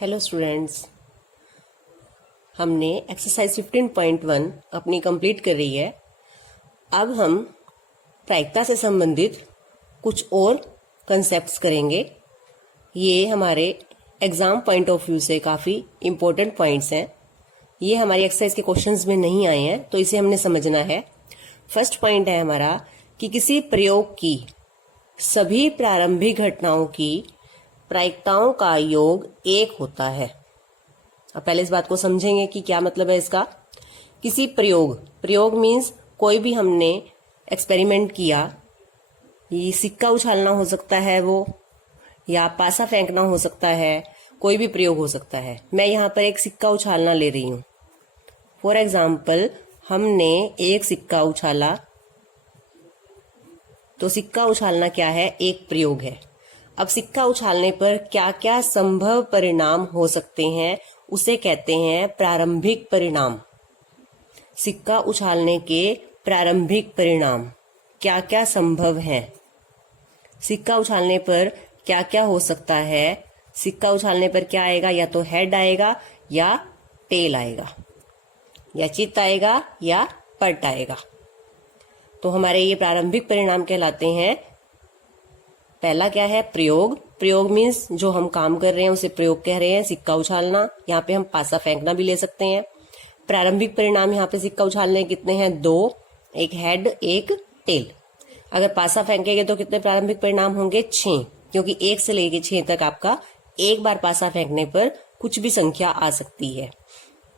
Hello students, हमने exercise 15.1 अपनी complete कर रही है। अब हम प्रायिकता से संबंधित कुछ और कंसेप्ट्स करेंगे। ये हमारे एग्जाम पॉइंट ऑफ व्यू से काफ़ी इम्पोर्टेंट पॉइंट्स हैं। ये हमारी एक्सरसाइज के क्वेश्चंस में नहीं आए हैं, तो इसे हमने समझना है। फर्स्ट पॉइंट है हमारा कि किसी प्रयोग की सभी प्रारंभिक घटनाओं की प्रायिकताओं का योग एक होता है। अब पहले इस बात को समझेंगे कि क्या मतलब है इसका। किसी प्रयोग मीन्स कोई भी हमने एक्सपेरिमेंट किया, ये सिक्का उछालना हो सकता है वो, या पासा फेंकना हो सकता है, कोई भी प्रयोग हो सकता है। मैं यहाँ पर एक सिक्का उछालना ले रही हूँ। फॉर एग्जाम्पल, हमने एक सिक्का उछाला, तो सिक्का उछालना क्या है? एक प्रयोग है। अब सिक्का उछालने पर क्या क्या संभव परिणाम हो सकते हैं, उसे कहते हैं प्रारंभिक परिणाम। सिक्का उछालने के प्रारंभिक परिणाम क्या क्या संभव हैं? सिक्का उछालने पर क्या क्या हो सकता है? सिक्का उछालने पर क्या आएगा? या तो हेड आएगा, या टेल आएगा, या चित्त आएगा, या पट आएगा। तो हमारे ये प्रारंभिक परिणाम कहलाते हैं। पहला क्या है? प्रयोग मीन्स जो हम काम कर रहे हैं उसे प्रयोग कह रहे हैं। सिक्का उछालना, यहाँ पे हम पासा फेंकना भी ले सकते हैं। प्रारंभिक परिणाम यहाँ पे सिक्का उछालने कितने हैं? 2, एक हेड एक टेल। अगर पासा फेंकेंगे तो कितने प्रारंभिक परिणाम होंगे? 6, क्योंकि 1 से लेके 6 तक आपका एक बार पासा फेंकने पर कुछ भी संख्या आ सकती है।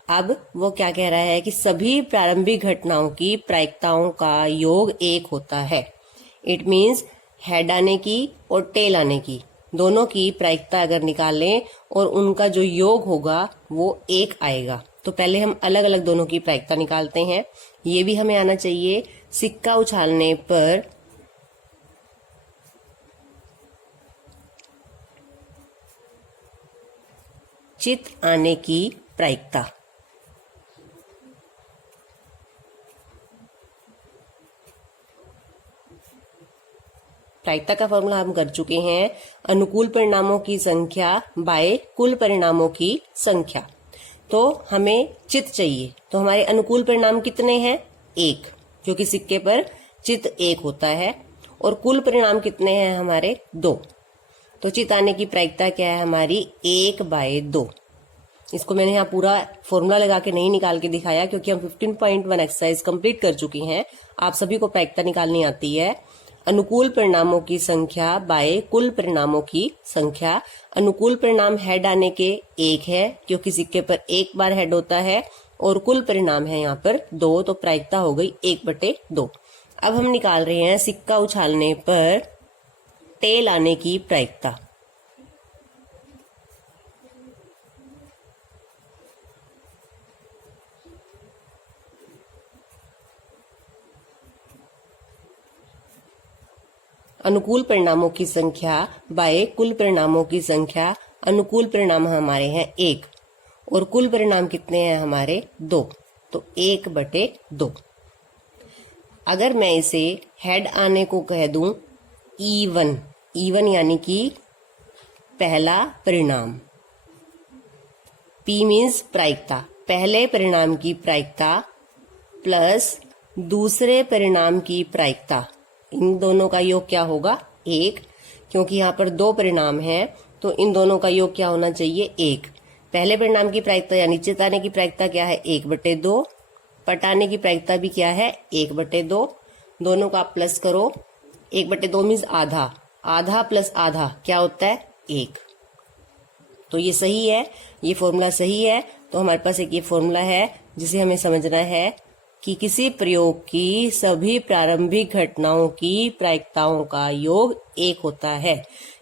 अब वो क्या कह रहा है कि सभी प्रारंभिक घटनाओं की प्रायिकताओं का योग एक होता है। इट मीन्स हेड आने की और टेल आने की दोनों की प्रायिकता अगर निकालें और उनका जो योग होगा वो एक आएगा। तो पहले हम अलग अलग दोनों की प्रायिकता निकालते हैं। ये भी हमें आना चाहिए। सिक्का उछालने पर चित्त आने की प्रायिकता। प्रायिकता का फॉर्मूला हम कर चुके हैं, अनुकूल परिणामों की संख्या बाय कुल परिणामों की संख्या। तो हमें चित्त चाहिए, तो हमारे अनुकूल परिणाम कितने हैं? 1, क्योंकि सिक्के पर चित्त 1 होता है। और कुल परिणाम कितने हैं हमारे? 2। तो चित्त आने की प्रायिकता क्या है हमारी? 1/2। इसको मैंने यहाँ पूरा फॉर्मूला लगा के नहीं निकाल के दिखाया, क्योंकि हम 15.1 एक्सरसाइज कंप्लीट कर चुकी हैं। आप सभी को प्रायिकता निकालनी आती है। अनुकूल परिणामों की संख्या बाय कुल परिणामों की संख्या। अनुकूल परिणाम हेड आने के 1 है, क्योंकि सिक्के पर एक बार हेड होता है, और कुल परिणाम है यहाँ पर 2, तो प्रायिकता हो गई 1/2। अब हम निकाल रहे हैं सिक्का उछालने पर टेल आने की प्रायिकता। अनुकूल परिणामों की संख्या बाय कुल परिणामों की संख्या। अनुकूल परिणाम हमारे हैं 1 और कुल परिणाम कितने हैं हमारे? 2, तो 1/2। अगर मैं इसे हेड आने को कह दूं E1 यानी कि पहला परिणाम। P मीन्स प्रायिकता, पहले परिणाम की प्रायिकता प्लस दूसरे परिणाम की प्रायिकता। इन दोनों का योग क्या होगा? 1, क्योंकि यहाँ पर 2 परिणाम हैं, तो इन दोनों का योग क्या होना चाहिए? 1। पहले परिणाम की प्रायिकता यानी चित्त आने की प्रायिकता क्या है? 1/2। पट आने की प्रायिकता भी क्या है? 1/2। दोनों का आप प्लस करो। 1/2 मीन्स आधा, आधा प्लस आधा क्या होता है? 1। तो ये सही है, ये फॉर्मूला सही है। तो हमारे पास एक ये फॉर्मूला है जिसे हमें समझना है कि किसी प्रयोग की सभी प्रारंभिक घटनाओं की प्रायिकताओं का योग 1 होता है।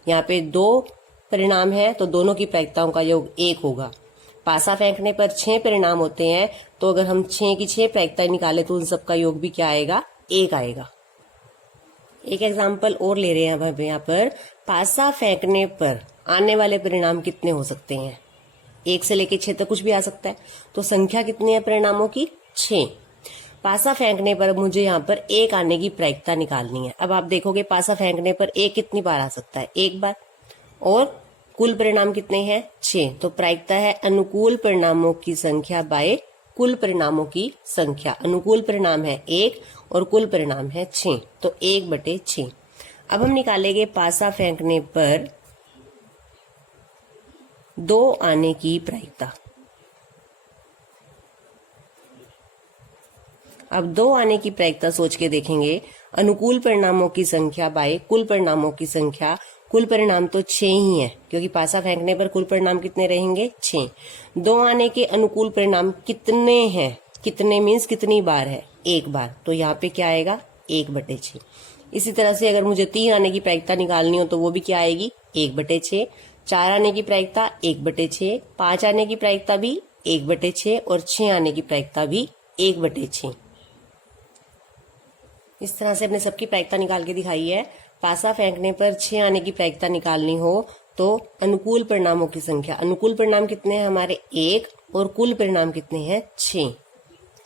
यहाँ पे 2 परिणाम है, तो दोनों की प्रायिकताओं का योग 1 होगा। पासा फेंकने पर 6 परिणाम होते हैं, तो अगर हम 6 की 6 प्रायिकता निकाले तो उन सबका योग भी क्या आएगा? 1 आएगा। एक एग्जाम्पल और ले रहे हैं अब यहाँ पर। पासा फेंकने पर आने वाले परिणाम कितने हो सकते हैं? 1 से लेके 6 तक कुछ भी आ सकता है। तो संख्या कितनी है परिणामों की? 6। पासा फेंकने पर मुझे यहाँ पर 1 आने की प्रायिकता निकालनी है। अब आप देखोगे पासा फेंकने पर 1 कितनी बार आ सकता है? 1 बार। और कुल परिणाम कितने हैं 6, तो प्रायिकता है अनुकूल परिणामों की संख्या बाय कुल परिणामों की संख्या। अनुकूल परिणाम है 1 और कुल परिणाम है 6, तो 1/6। अब हम निकालेंगे पासा फेंकने पर 2 आने की प्रायिकता। अब 2 आने की प्रायिकता सोच के देखेंगे। अनुकूल परिणामों की संख्या बाय कुल परिणामों की संख्या। कुल परिणाम तो 6 ही है, क्योंकि पासा फेंकने पर कुल परिणाम कितने रहेंगे 6। 2 आने के अनुकूल परिणाम कितने हैं, कितने मीन्स कितनी बार है, 1 बार, तो यहाँ पे क्या आएगा 1/6। इसी तरह से अगर मुझे 3 आने की प्रायिकता निकालनी हो तो वो भी क्या आएगी 1/6। 4 आने की प्रायिकता 1/6, 5 आने की प्रायिकता भी 1/6 और 6 आने की प्रायिकता भी 1/6। इस तरह से अपने सबकी प्रायिकता निकाल के दिखाई है। पासा फेंकने पर 6 आने की प्रायिकता निकालनी हो तो अनुकूल परिणामों की संख्या, अनुकूल परिणाम कितने हैं हमारे 1 और कुल परिणाम कितने हैं 6,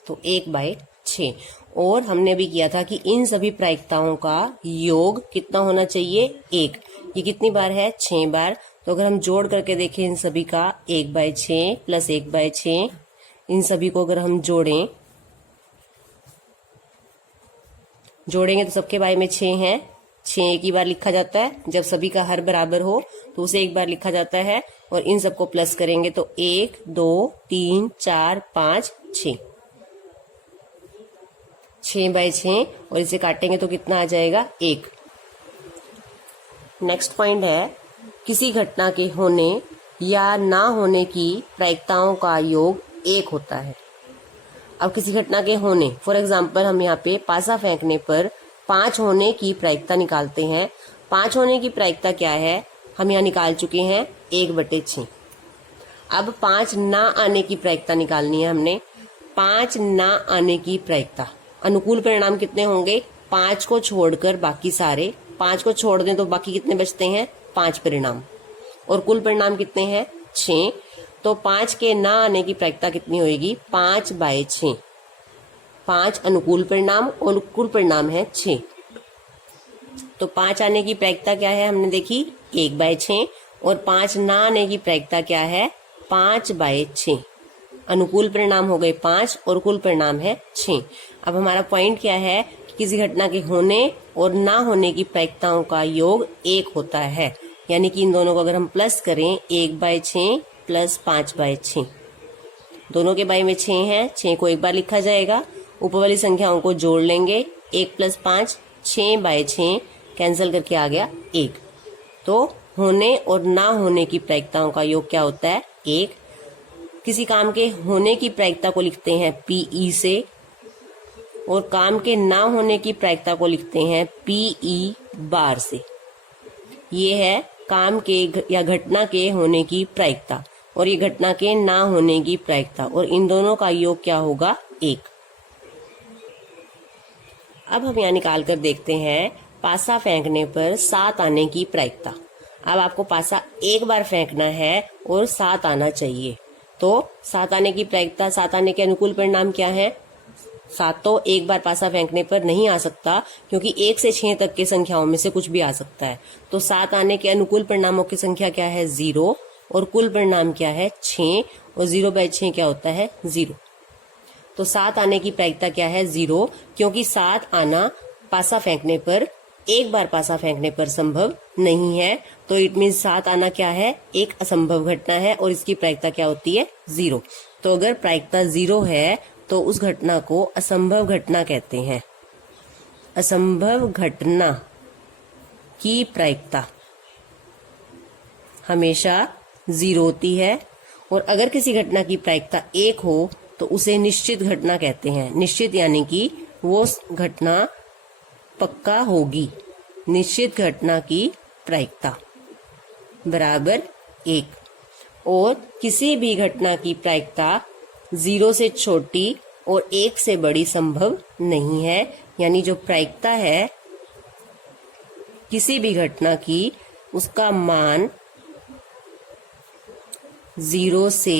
तो 1/6। और हमने भी किया था कि इन सभी प्रायिकताओं का योग कितना होना चाहिए 1। ये कितनी बार है 6 बार। तो अगर हम जोड़ करके देखें इन सभी का 1/6 प्लस 1/6, इन सभी को अगर हम जोड़ेंगे तो सबके बाय में 6 है। 6 एक ही बार लिखा जाता है, जब सभी का हर बराबर हो तो उसे एक बार लिखा जाता है। और इन सबको प्लस करेंगे तो 1 2 3 4 5 6, 6/6, और इसे काटेंगे तो कितना आ जाएगा 1। नेक्स्ट पॉइंट है किसी घटना के होने या ना होने की प्रायिकताओं का योग 1 होता है। अब किसी घटना के होने, फॉर एग्जाम्पल हम यहाँ पे पासा फेंकने पर 5 होने की प्रायिकता निकालते हैं। 5 होने की प्रायिकता क्या है, हम यहाँ निकाल चुके हैं 1/6। अब 5 ना आने की प्रायिकता निकालनी है हमने। 5 ना आने की प्रायिकता, अनुकूल परिणाम कितने होंगे 5 को छोड़कर बाकी सारे, 5 को छोड़ दें तो बाकी कितने बचते हैं 5 परिणाम, और कुल परिणाम कितने हैं 6। तो 5 के ना आने की प्रायिकता कितनी होगी 5/6। 5 अनुकूल परिणाम और कुल परिणाम है 6, तो 5 आने की प्रायिकता क्या है हमने देखी 1/6, और 5 ना आने की प्रायिकता क्या है 5/6। अनुकूल परिणाम हो गए 5 और कुल परिणाम है 6। अब हमारा पॉइंट क्या है कि किसी घटना के होने और ना होने की प्रायिकताओं का योग 1 होता है। यानी कि इन दोनों को अगर हम प्लस करें 1/6 प्लस 5/6, दोनों के बाय में 6 है, 6 को एक बार लिखा जाएगा। ऊपर वाली संख्याओं को जोड़ लेंगे, 1 + 5 6/6, कैंसिल करके आ गया 1। तो होने और ना होने की प्रायिकताओं का योग क्या होता है 1। किसी काम के होने की प्रायिकता को लिखते हैं PE से, और काम के ना होने की प्रायिकता को लिखते हैं PE* से। ये है काम के या घटना के होने की प्रायिकता, और ये घटना के ना होने की प्रायिकता, और इन दोनों का योग क्या होगा 1। अब हम यहाँ निकाल कर देखते हैं पासा फेंकने पर 7 आने की प्रायिकता। अब आपको पासा एक बार फेंकना है और 7 आना चाहिए, तो 7 आने की प्रायिकता, 7 आने के अनुकूल परिणाम क्या है 7 तो एक बार पासा फेंकने पर नहीं आ सकता, क्योंकि 1 से 6 तक की संख्याओं में से कुछ भी आ सकता है। तो 7 आने के अनुकूल परिणामों की संख्या क्या है 0, और कुल परिणाम क्या है 6, और 0/6 क्या होता है 0। तो 7 आने की प्रायिकता क्या है 0, क्योंकि 7 आना पासा फेंकने पर, एक बार पासा फेंकने पर संभव नहीं है। तो इट मीन 7 आना क्या है एक असंभव घटना है, और इसकी प्रायिकता क्या होती है 0। तो अगर प्रायिकता 0 है तो उस घटना को असंभव घटना कहते हैं। असंभव घटना की प्रायिकता हमेशा 0 होती है, और अगर किसी घटना की प्रायिकता 1 हो तो उसे निश्चित घटना कहते हैं। निश्चित यानी कि वो घटना पक्का होगी। निश्चित घटना की प्रायिकता बराबर 1, और किसी भी घटना की प्रायिकता 0 से छोटी और 1 से बड़ी संभव नहीं है। यानी जो प्रायिकता है किसी भी घटना की, उसका मान 0 से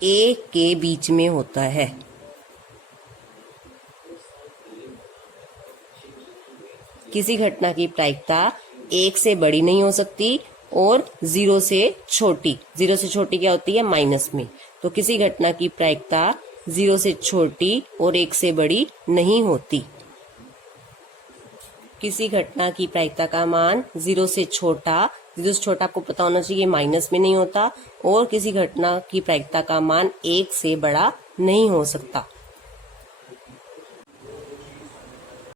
1 के बीच में होता है। किसी घटना की प्रायिकता 1 से बड़ी नहीं हो सकती और 0 से छोटी। 0 से छोटी क्या होती है? माइनस में। तो किसी घटना की प्रायिकता 0 से छोटी और 1 से बड़ी नहीं होती। किसी घटना की प्रायिकता का मान 0 से छोटा, 0 से छोटा आपको पता होना चाहिए माइनस में नहीं होता, और किसी घटना की प्रायिकता का मान 1 से बड़ा नहीं हो सकता।